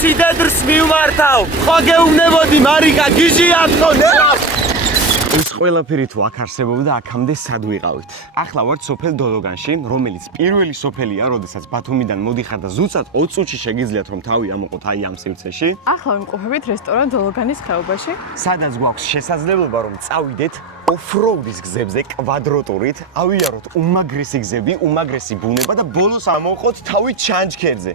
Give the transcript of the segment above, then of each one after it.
სიდედრს მივმართავ. ხო გეუბნებოდი მარიკა გიჟია თქო ნერას. ეს ყველაფერი თუ აქ არსებობდა, აქამდე სად ვიყავით? ახლა ვართ სოფელ დოლოგანში, რომელიც პირველი სოფელია, როდესაც ბათუმიდან მოდიხარ და ზუსტად 20 წუთში შეგიძლიათ რომ თავი ამოყოთ აი ამ სივრცეში. ახლა ვიმყოფებით რესტორან დოლოგანის ხეობაში. სადაც გვაქვს შესაძლებლობა რომ წავიდეთ ოფროუდის გზებზე კვადრატურით, ავიაროთ უმაგრესი გზები, უმაგრესი ბუნება და ბოლოს ამოვყოთ თავი ჩანჩქერზე,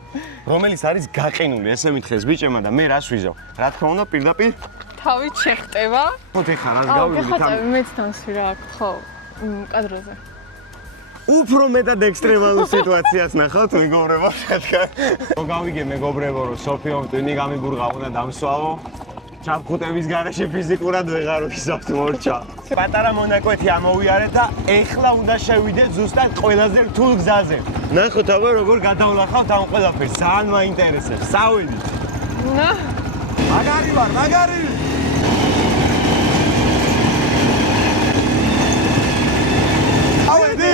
რომელიც არის გაყინული, ესე მითხეს ბიჭებმა და მე რას ვიზავ. რა თქმა უნდა, პირდაპირ თავით შეხტება. ხო, ეხლა რას გავიგეთ ამ? მეც თანსვი რა აქვს, ხო, კადროზე. უფრო მეტად ექსტრემალურ სიტუაციას ნახავთ, მეგობრებო, რადგან გავიგე მეგობრებო, რომ სოფიომ ტვინი გამიგურღა უნდა დამსვავო. ჩაფხუტების გარეშე ფიზიკურად ვეღარ ვიზავთ მორჩა. პატარა მონაკვეთი ამოვიარეთ და ეხლა უნდა შევიდეთ ზუსტად ყველაზე რთულ გზაზე. ნახოთ აბა როგორ გადავლახავთ ამ ყველაფერს, ძალიან მაინტერესებს. წავედით. მაგარი ვარ, მაგარი. ავედი.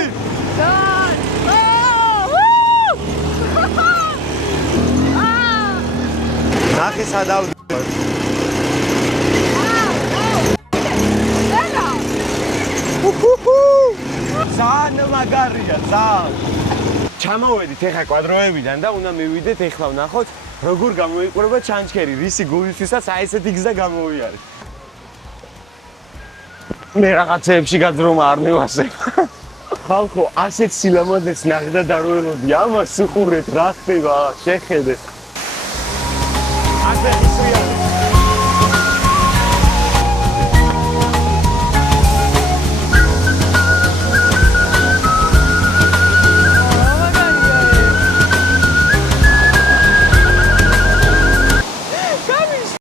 ნახე სადავდი. ძალიან მაგარია, ძალიან. ჩამოვედით ეხა კვადროებიდან და უნდა მივიდეთ ეხლა ვნახოთ როგორ გამოიყურება ჩანჩქერი, რისი გულისთვისაც აი ესეთი გზა გამოვიარეთ. მე რაღაცეებში გაძრომა არ მივასებ. ხალხო, ასეთ სილამაზეს ნახდა და რო ელოდი, ამას უყურეთ, რა ხდება, შეხედეთ. ასე ისრიალე.